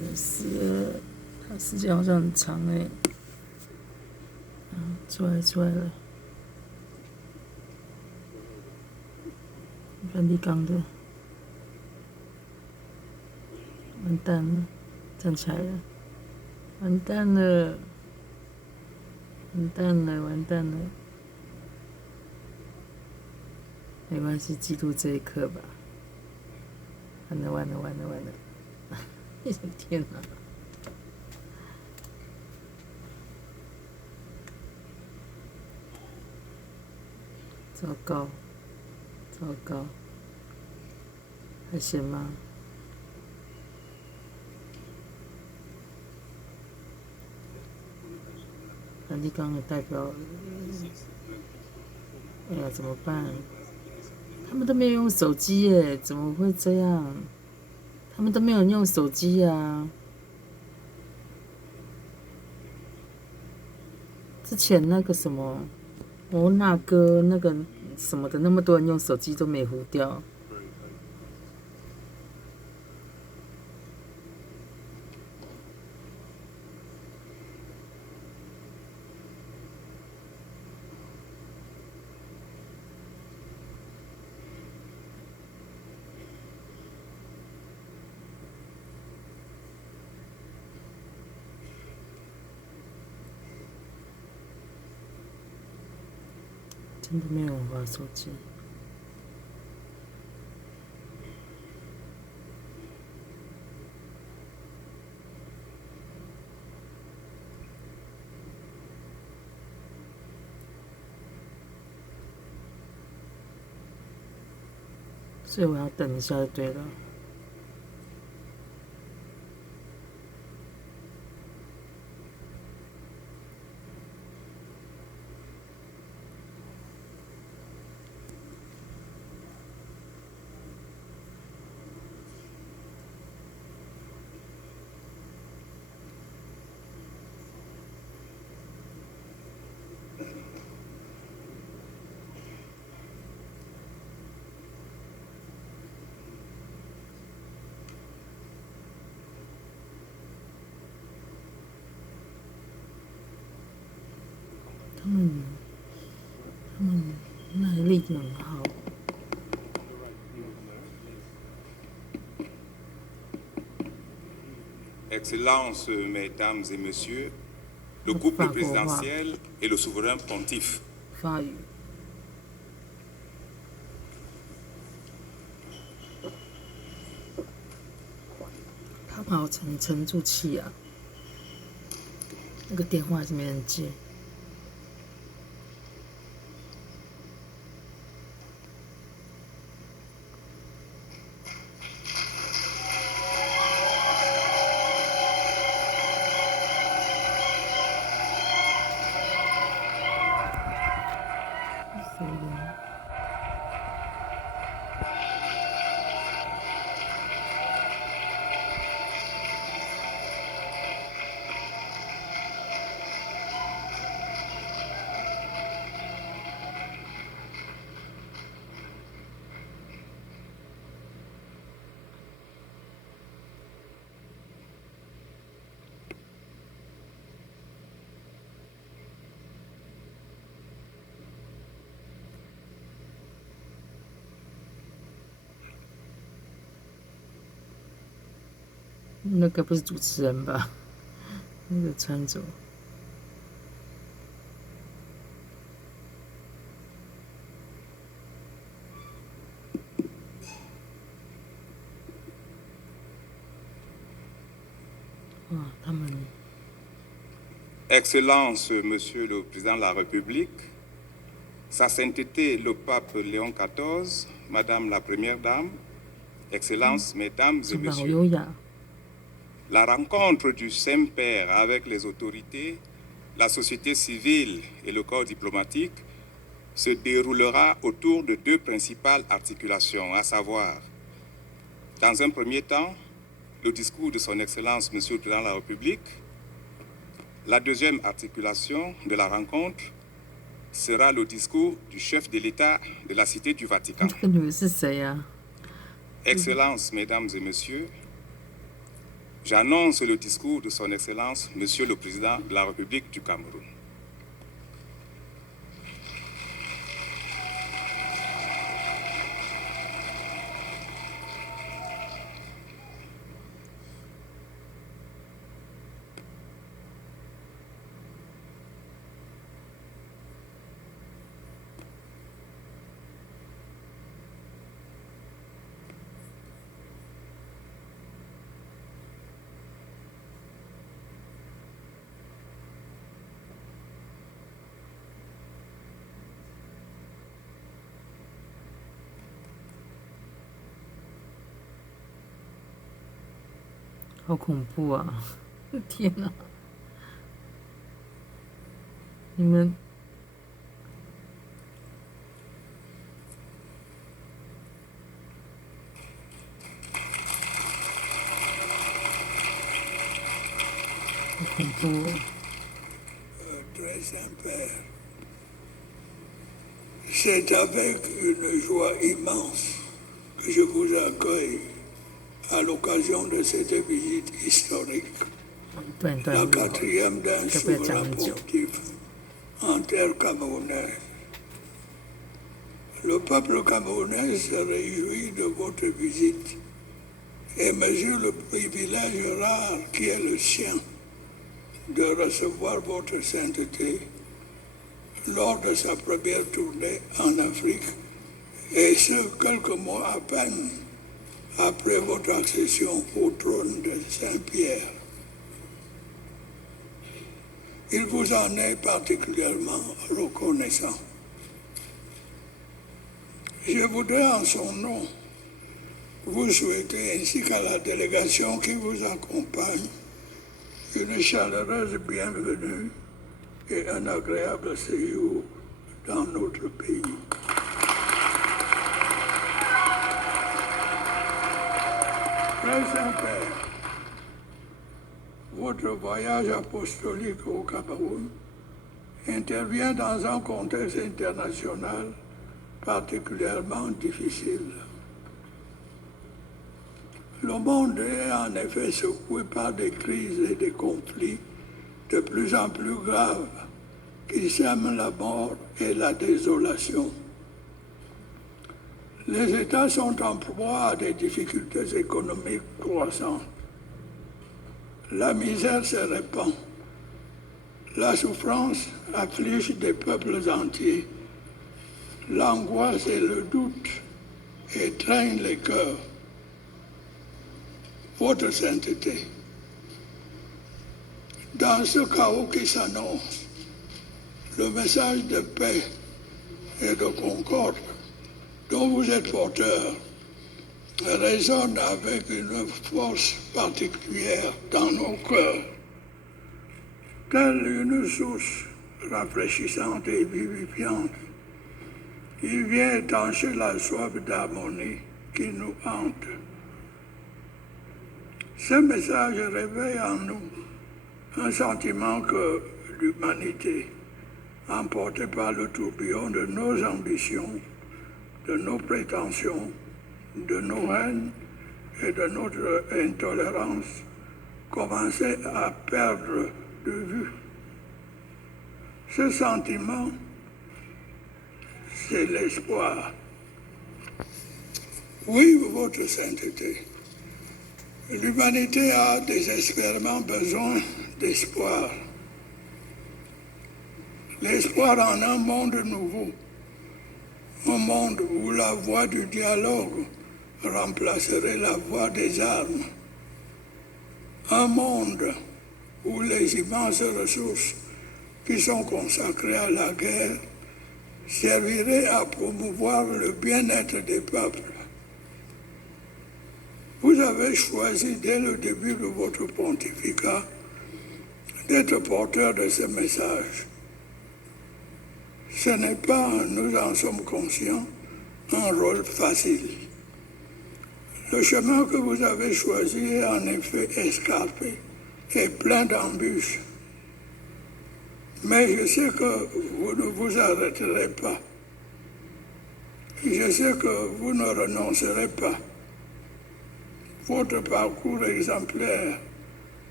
是，它时间好像很长哎。出来了，梵蒂冈的，完蛋了，站起来了，完蛋了，完蛋了，完蛋了。没关系，记录这一刻吧。完了！天哪！糟糕，还行吗？梵蒂冈的代表，哎呀，怎么办？他们都没有用手机耶，怎么会这样？他们都没有用手机啊。之前那个什么，那个什么的，那么多人用手机都没糊掉。真的没有人玩手机。所以我要等一下就对了。他们耐力很好。Excellences, Mesdames et Messieurs, le couple présidentiel et le souverain pontife. 法语。他们好沉住气啊！那个电话还是没人接。那个不是主持人吧？那个穿着。他们。Excellence, Monsieur le Président de la République, Sa Sainteté le Pape Léon XIV, Madame la Première Dame, Excellences, Mesdames et Messieurs, la rencontre du Saint-Père avec les autorités, la société civile et le corps diplomatique se déroulera autour de deux principales articulations, à savoir, dans un premier temps, le discours de son Excellence, Monsieur le Président de la République. La deuxième articulation de la rencontre sera le discours du chef de l'État de la Cité du Vatican. Excellences, Mesdames et Messieurs, j'annonce le discours de Son Excellence, Monsieur le Président de la République du Cameroun.好恐怖啊！天哪，你们好恐怖哦！ Très Saint-Père, c'est avec une joie immense que je vous accueille à l'occasion de cette visite historique, la quatrième d'un souverain pontife en terre camerounaise. Le peuple camerounais se réjouit de votre visite et mesure le privilège rare qui est le sien de recevoir votre sainteté lors de sa première tournée en Afrique, et ce, quelques mois à peine après votre accession au trône de Saint-Pierre. Il vous en est particulièrement reconnaissant. Je voudrais en son nom vous souhaiter, ainsi qu'à la délégation qui vous accompagne, une chaleureuse bienvenue et un agréable séjour dans notre pays. Frère Saint-Père, votre voyage apostolique au Cameroun intervient dans un contexte international particulièrement difficile. Le monde est en effet secoué par des crises et des conflits de plus en plus graves qui sèment la mort et la désolation. Les États sont en proie à des difficultés économiques croissantes. La misère se répand. La souffrance afflige des peuples entiers. L'angoisse et le doute étreignent les cœurs. Votre sainteté, dans ce chaos qui s'annonce, le message de paix et de concorde dont vous êtes porteur résonne avec une force particulière dans nos cœurs, telle une source rafraîchissante et vivifiante. Il vient étancher la soif d'harmonie qui nous hante. Ce message réveille en nous un sentiment que l'humanité, emportée par le tourbillon de nos ambitions, de nos prétentions, de nos haines et de notre intolérance, commençait à perdre de vue. Ce sentiment, c'est l'espoir. Oui, votre sainteté. L'humanité a désespérément besoin d'espoir. L'espoir en un monde nouveau, un monde où la voie du dialogue remplacerait la voie des armes, un monde où les immenses ressources qui sont consacrées à la guerre serviraient à promouvoir le bien-être des peuples. Vous avez choisi dès le début de votre pontificat d'être porteur de ce message. Ce n'est pas, nous en sommes conscients, un rôle facile. Le chemin que vous avez choisi est en effet escarpé et plein d'embûches. Mais je sais que vous ne vous arrêterez pas. Je sais que vous ne renoncerez pas. Votre parcours exemplaire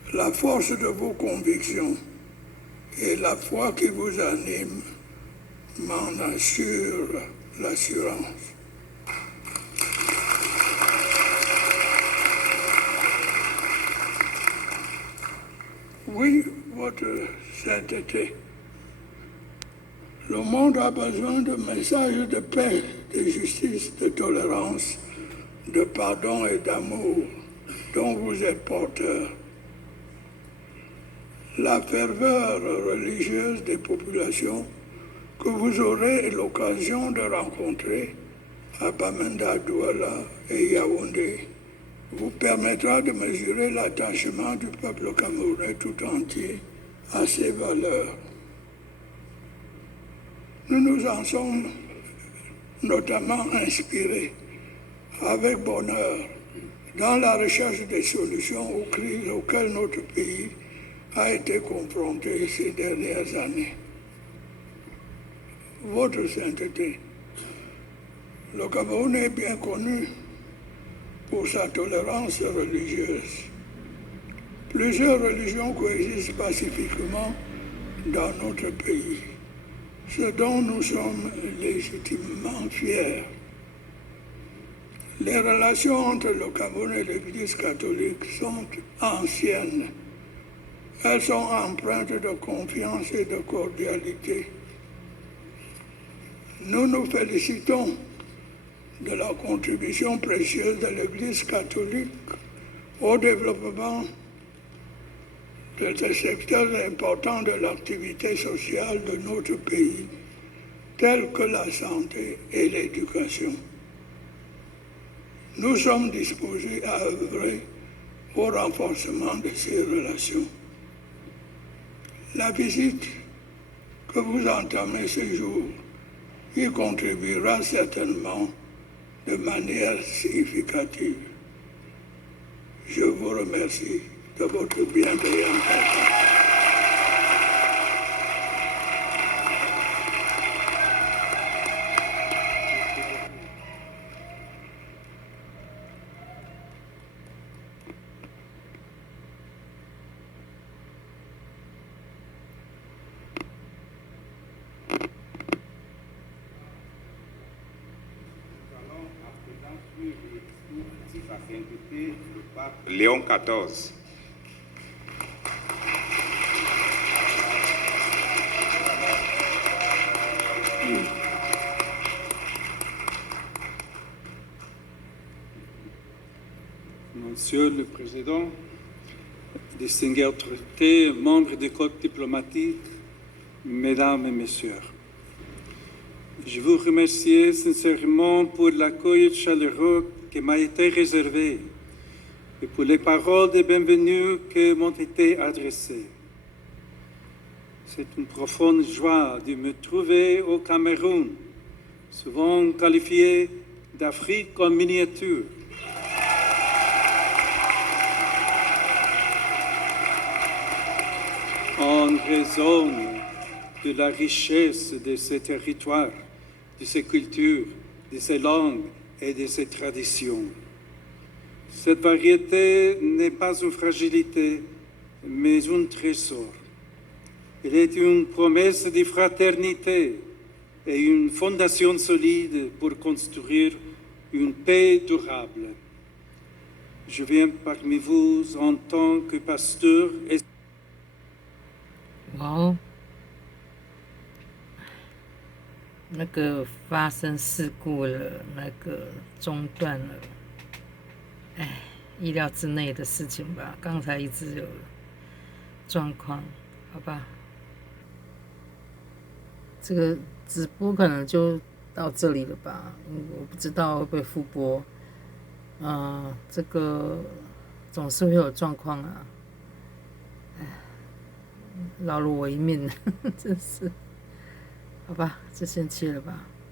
La force de vos convictions et la foi qui vous anime m'en assure l'assurance. Oui, votre sainteté. Le monde a besoin de messages de paix, de justice, de tolérance, de pardon et d'amour dont vous êtes porteur. La ferveur religieuse des populations que vous aurez l'occasion de rencontrer à Bamenda, Douala et Yaoundé vous permettra de mesurer l'attachement du peuple camerounais tout entier à ces valeurs. Nous nous en sommes notamment inspirés avec bonheur dans la recherche des solutions aux crises auxquelles notre pays a été confronté ces dernières années. Votre sainteté, le Cameroun est bien connu pour sa tolérance religieuse. Plusieurs religions coexistent pacifiquement dans notre pays, ce dont nous sommes légitimement fiers. Les relations entre le Cameroun et l'Église catholique sont anciennes. Elles sont empreintes de confiance et de cordialité. Nous nous félicitons de la contribution précieuse de l'Église catholique au développement de ce secteur important de l'activité sociale de notre pays, tels que la santé et l'éducation. Nous sommes disposés à œuvrer au renforcement de ces relations. La visite que vous entamez ce jour y contribuera certainement de manière significative. Je vous remercie de votre bienveillance. Léon XIV. Monsieur le Président, distingués autorités, membres du corps diplomatique, Mesdames et Messieurs, je vous remercie sincèrement pour l'accueil chaleureux qui m'a été réservé et pour les paroles de bienvenue qui m'ont été adressées. C'est une profonde joie de me trouver au Cameroun, souvent qualifié d'Afrique en miniature. En raison de la richesse de ces territoires, de ces cultures, de ces langues et de ces traditions. Cette variété n'est pas une fragilité, mais un trésor. Elle est une promesse de fraternité et une fondation solide pour construire une paix durable. Je viens parmi vous en tant que pasteur et 哇哦，那个发生事故了，那个中断了，哎，意料之内的事情吧。刚才一直有状况，好吧。这个直播可能就到这里了吧，我不知道会不会复播。这个总是会有状况啊。饶了我一命，真是，好吧，就先切了吧。